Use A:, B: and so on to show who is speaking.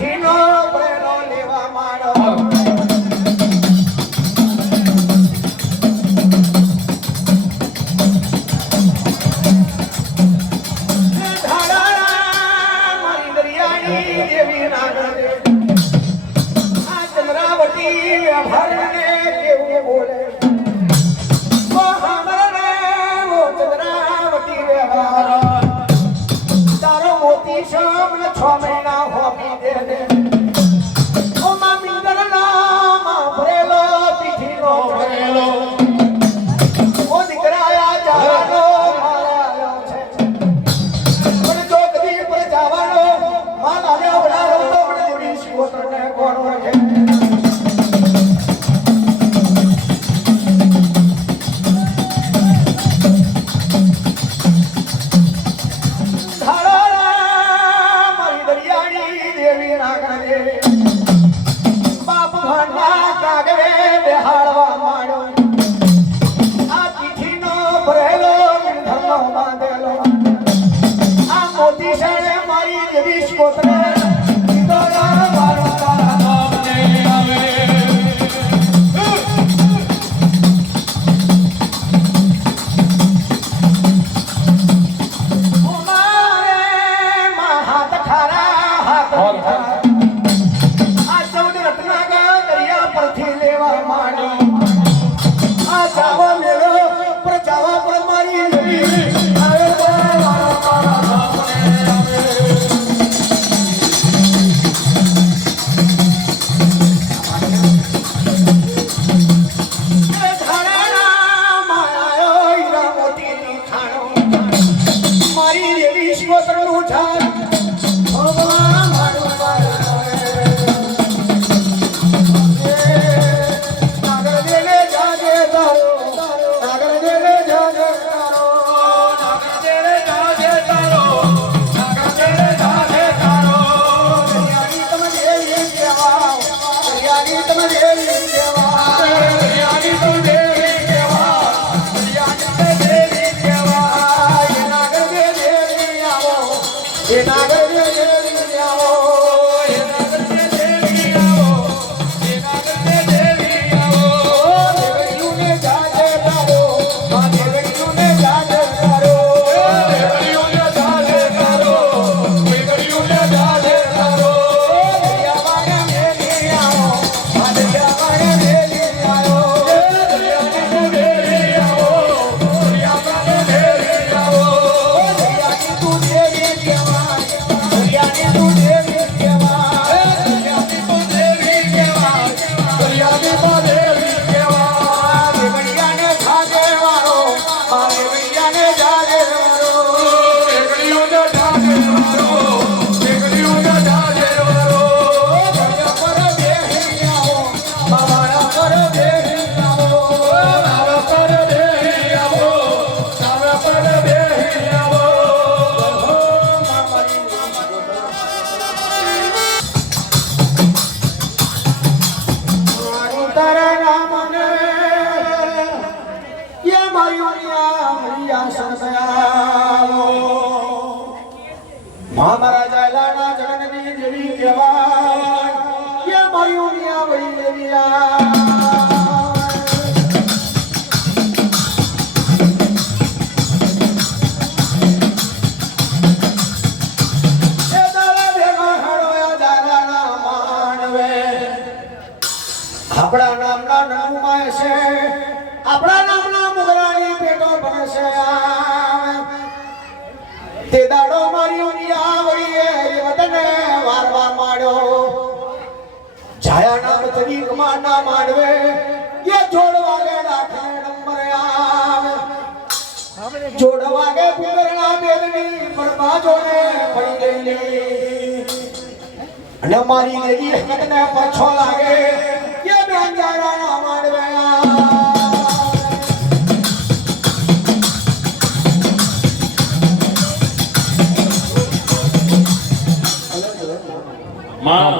A: lleno Everybody, everybody. Mandve ये छोड़वा के राखे नंबर यार छोड़वा के पुकरना देदनी बड़बा जोने पड़ी गई ने हमारी देवी कितने पछो लागे, ये बेंजारा ना मांडवे Mom. माँ।